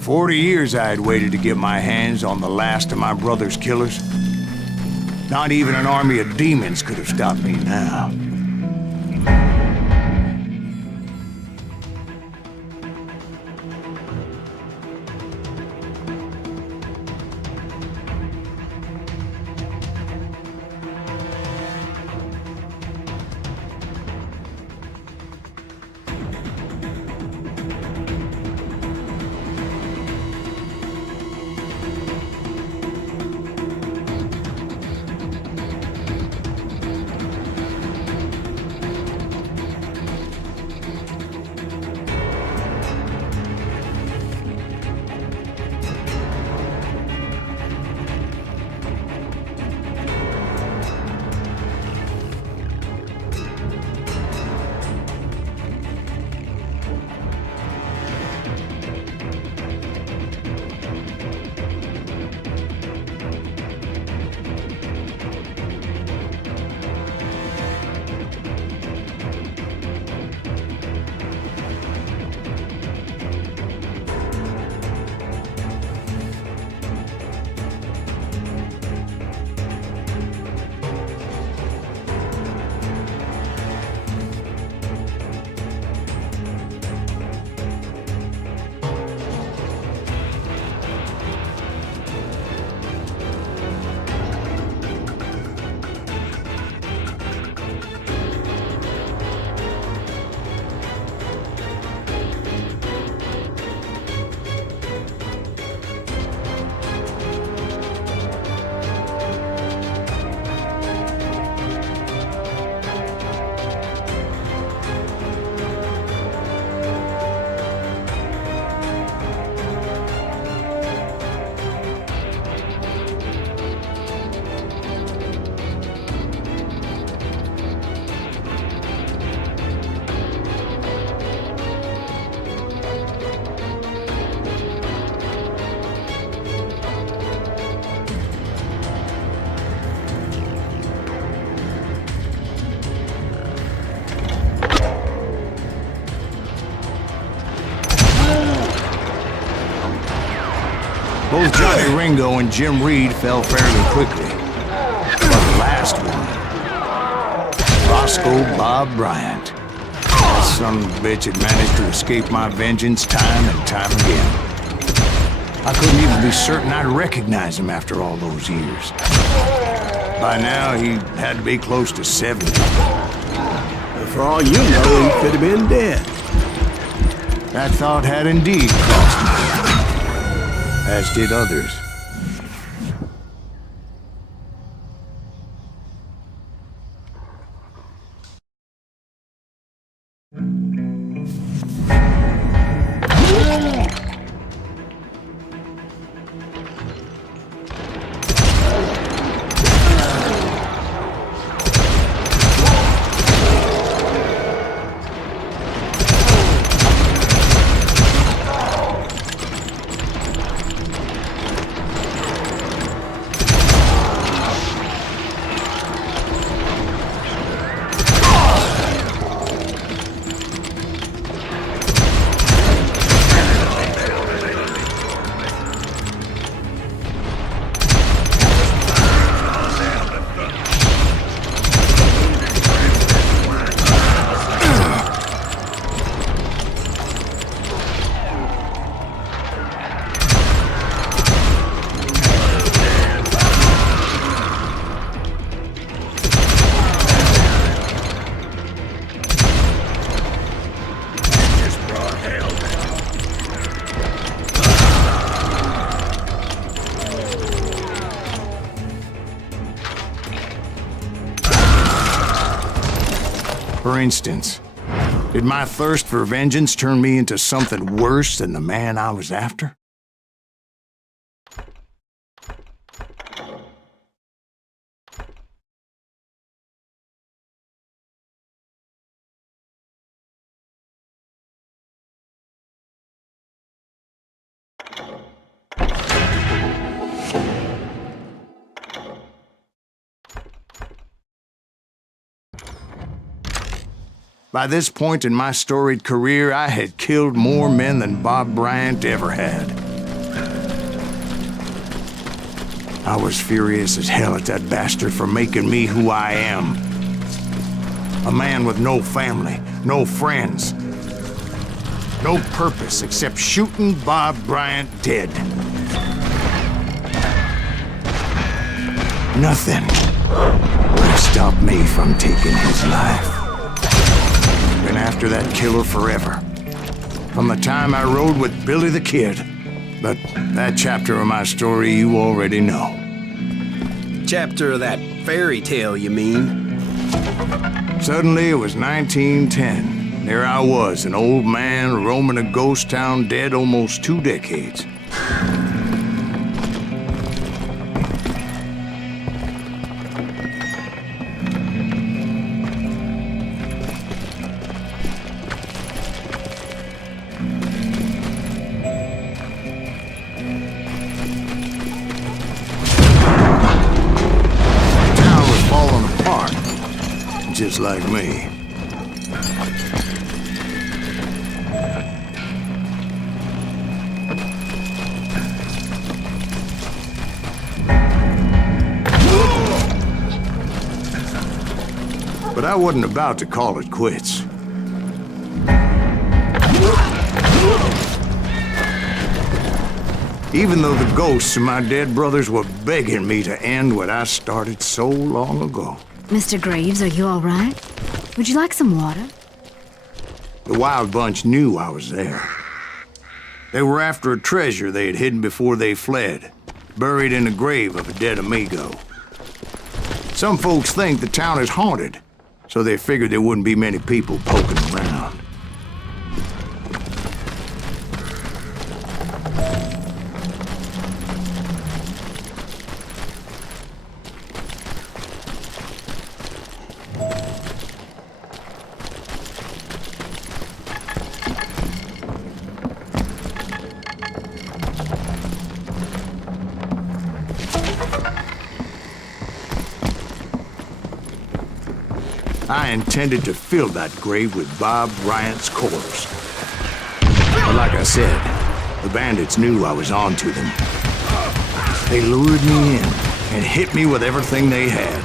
40 years I had waited to get my hands on the last of my brother's killers. Not even an army of demons could have stopped me now. Both Johnny Ringo and Jim Reed fell fairly quickly. But the last one, Roscoe Bob Bryant. That son of a bitch had managed to escape my vengeance time and time again. I couldn't even be certain I'd recognize him after all those years. By now, he had to be close to 70. But for all you know, he could have been dead. That thought had indeed crossed me, as did others. For instance, did my thirst for vengeance turn me into something worse than the man I was after? By this point in my storied career, I had killed more men than Bob Bryant ever had. I was furious as hell at that bastard for making me who I am. A man with no family, no friends, no purpose except shooting Bob Bryant dead. Nothing would stop me from taking his life. Been after that killer forever. From the time I rode with Billy the Kid. But that chapter of my story you already know. Chapter of that fairy tale, you mean? Suddenly it was 1910. There I was, an old man roaming a ghost town dead almost 2 decades. Just like me. But I wasn't about to call it quits. Even though the ghosts of my dead brothers were begging me to end what I started so long ago. Mr. Graves, are you all right? Would you like some water? The Wild Bunch knew I was there. They were after a treasure they had hidden before they fled, buried in the grave of a dead amigo. Some folks think the town is haunted, so they figured there wouldn't be many people poking around. I intended to fill that grave with Bob Bryant's corpse. But like I said, the bandits knew I was on to them. They lured me in and hit me with everything they had.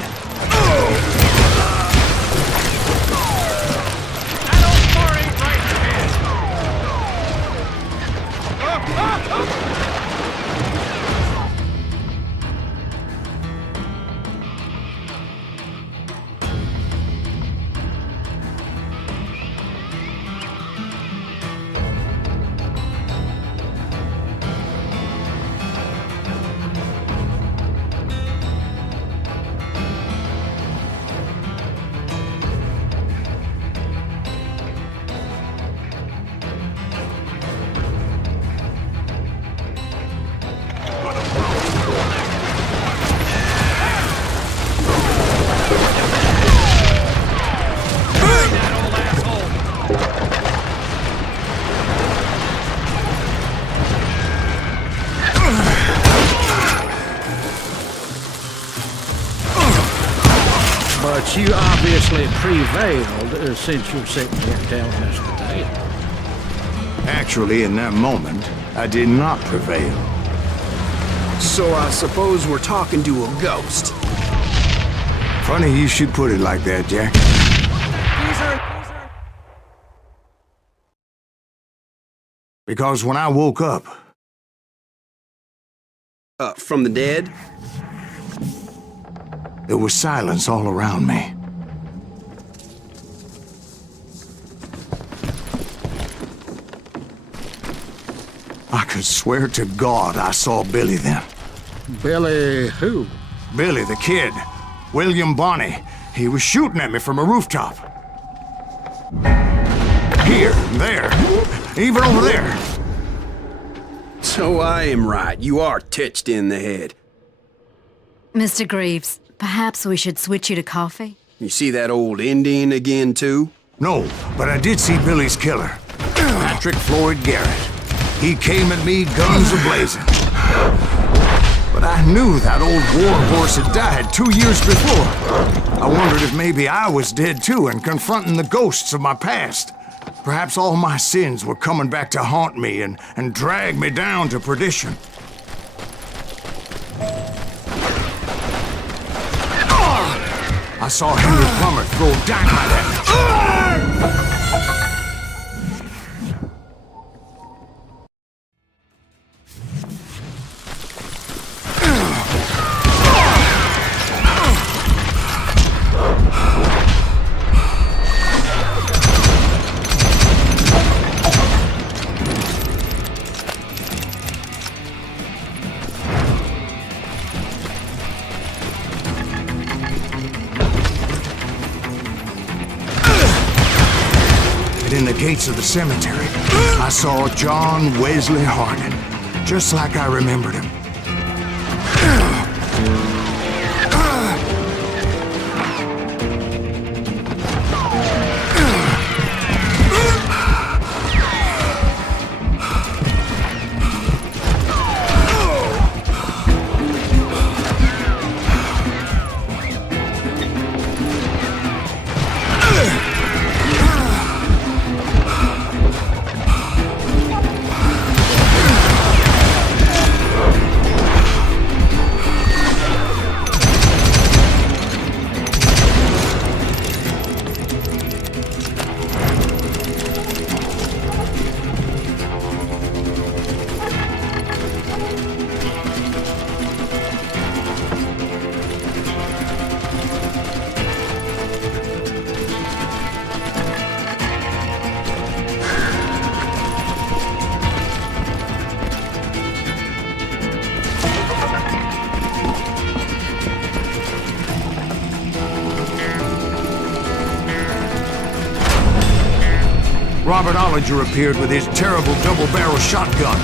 But you obviously prevailed since you're sitting here telling us the tale. Actually, in that moment, I did not prevail. So I suppose we're talking to a ghost. Funny you should put it like that, Jack. Because when I woke up... From the dead? There was silence all around me. I could swear to God I saw Billy then. Billy who? Billy the Kid. William Bonney. He was shooting at me from a rooftop. Here, there, even over there. So I am right. You are touched in the head. Mr. Graves, perhaps we should switch you to coffee? You see that old Indian again, too? No, but I did see Billy's killer. Patrick Floyd Garrett. He came at me guns a-blazing. But I knew that old war horse had died 2 years before. I wondered if maybe I was dead too and confronting the ghosts of my past. Perhaps all my sins were coming back to haunt me and drag me down to perdition. I saw Henry Plummer throw dynamite at me. In the gates of the cemetery, I saw John Wesley Hardin, just like I remembered him. Robert Ollinger appeared with his terrible double-barrel shotgun.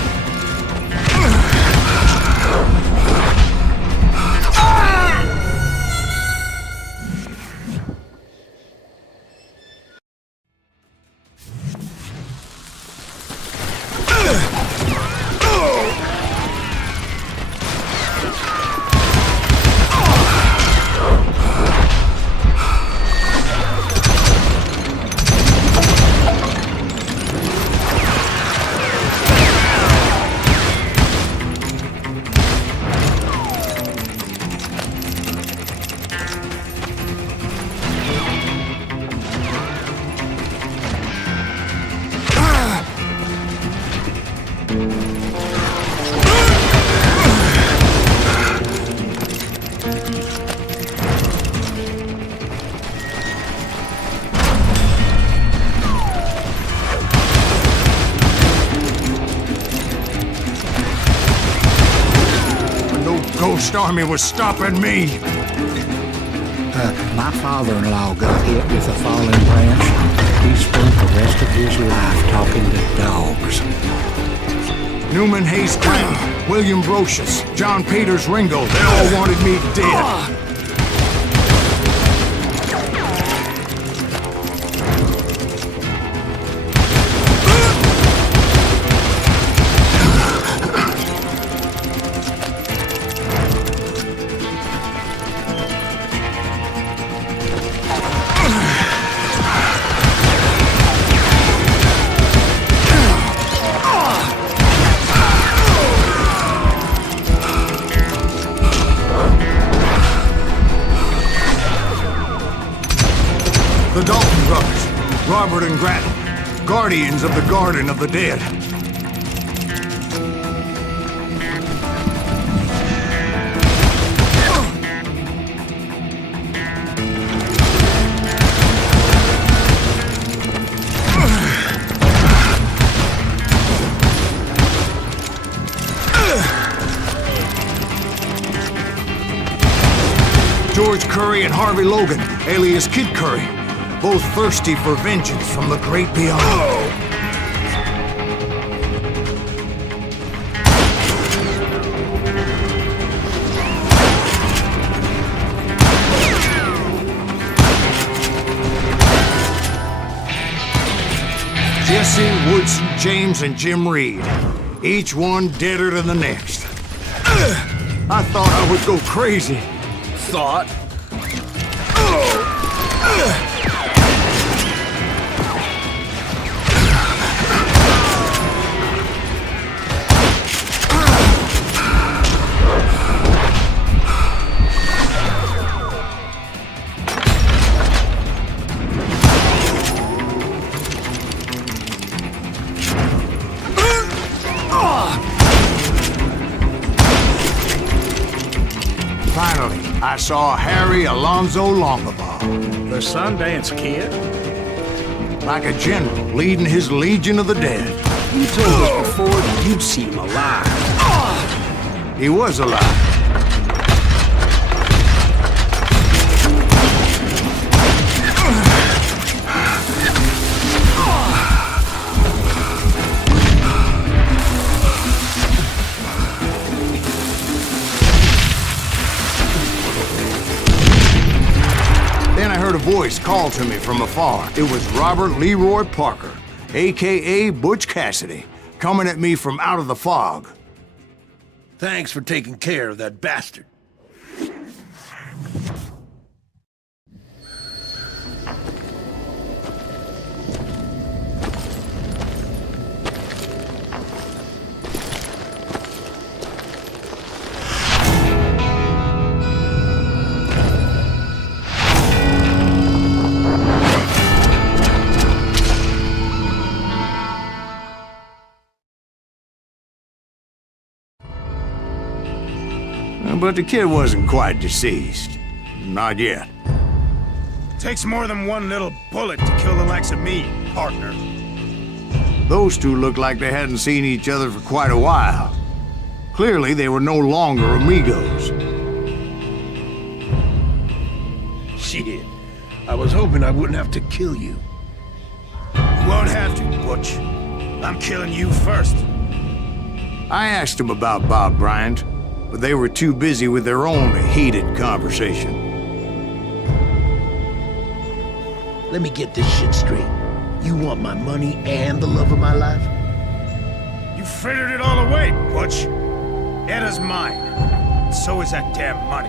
Ghost Army was stopping me. My father-in-law got hit with a falling branch. He spent the rest of his life talking to dogs. Newman Hayes Clinton, William Brocious, John Peters Ringo, they all wanted me dead. The Dalton brothers, Robert and Grattan, guardians of the Garden of the Dead. George Curry and Harvey Logan, alias Kid Curry, both thirsty for vengeance from the great beyond. Jesse, Woodson, James, and Jim Reed, each one deader than the next. I thought I would go crazy. Thought? I saw Harry Alonzo Longabaugh, The Sundance Kid? like a general leading his legion of the dead. You told us before that you'd see him alive. He was alive. Then I heard a voice call to me from afar. It was Robert Leroy Parker, a.k.a. Butch Cassidy, coming at me from out of the fog. Thanks for taking care of that bastard. But the kid wasn't quite deceased. Not yet. Takes more than one little bullet to kill the likes of me, partner. Those two looked like they hadn't seen each other for quite a while. Clearly, they were no longer amigos. Shit. I was hoping I wouldn't have to kill you. You won't have to, Butch. I'm killing you first. I asked them about Bob Bryant, but they were too busy with their own heated conversation. Let me get this shit straight. You want my money and the love of my life? You frittered it all away, Butch. Eda's mine. So is that damn money.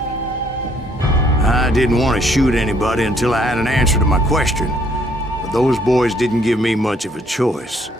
I didn't want to shoot anybody until I had an answer to my question, but those boys didn't give me much of a choice.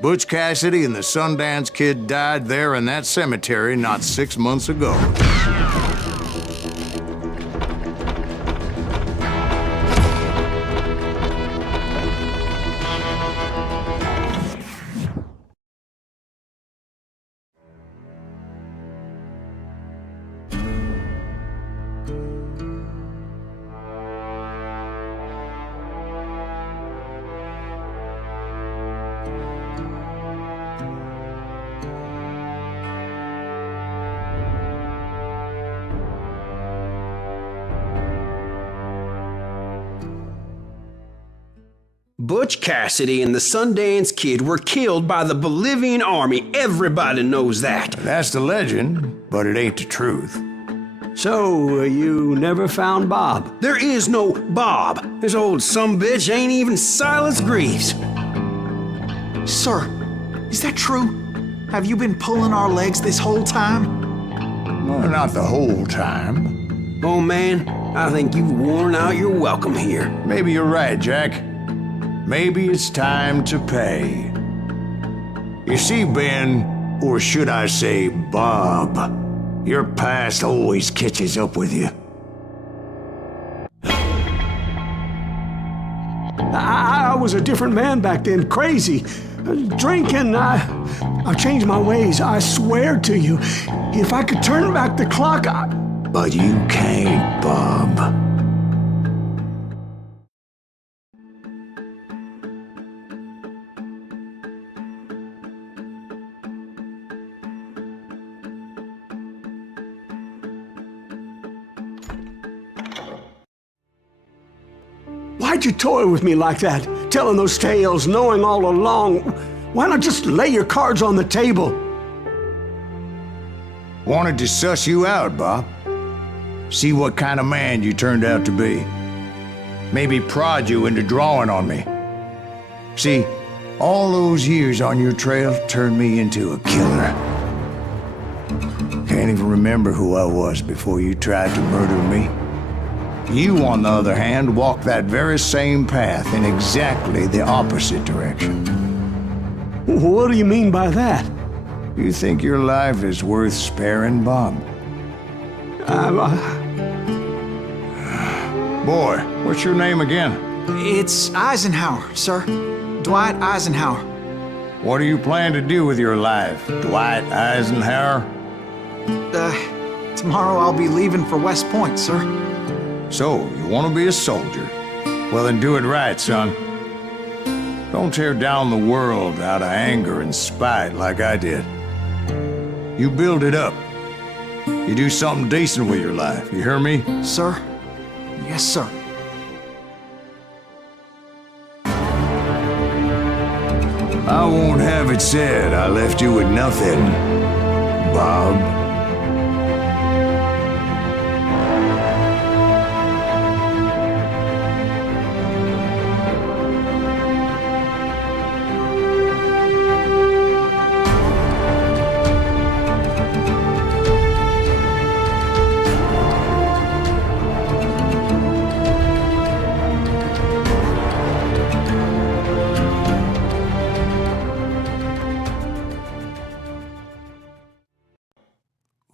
Butch Cassidy and the Sundance Kid died there in that cemetery not 6 months ago. Butch Cassidy and the Sundance Kid were killed by the Bolivian army. Everybody knows that. That's the legend, but it ain't the truth. So, you never found Bob? There is no Bob. This old sumbitch ain't even Silas Greaves. Sir, is that true? Have you been pulling our legs this whole time? Well, not the whole time. Oh man, I think you've worn out your welcome here. Maybe you're right, Jack. Maybe it's time to pay. You see, Ben, or should I say Bob, your past always catches up with you. I was a different man back then, crazy. Drinking, I changed my ways, I swear to you. If I could turn back the clock, But you can't, Bob. Why'd you toy with me like that? Telling those tales, knowing all along. Why not just lay your cards on the table? Wanted to suss you out, Bob. See what kind of man you turned out to be. Maybe prod you into drawing on me. See, all those years on your trail turned me into a killer. Can't even remember who I was before you tried to murder me. You, on the other hand, walked that very same path in exactly the opposite direction. What do you mean by that? You think your life is worth sparing, Bob? Boy, what's your name again? It's Eisenhower, sir. Dwight Eisenhower. What do you plan to do with your life, Dwight Eisenhower? Tomorrow I'll be leaving for West Point, sir. So, you want to be a soldier? Well, then do it right, son. Don't tear down the world out of anger and spite like I did. You build it up. You do something decent with your life, you hear me? Sir? Yes, sir. I won't have it said I left you with nothing, Bob.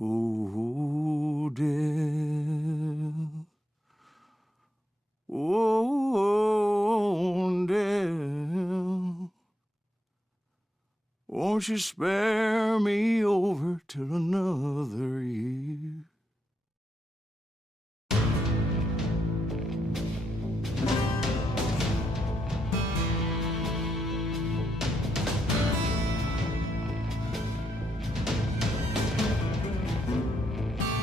Oh, dear. Oh, dear. Won't you spare me over till another year?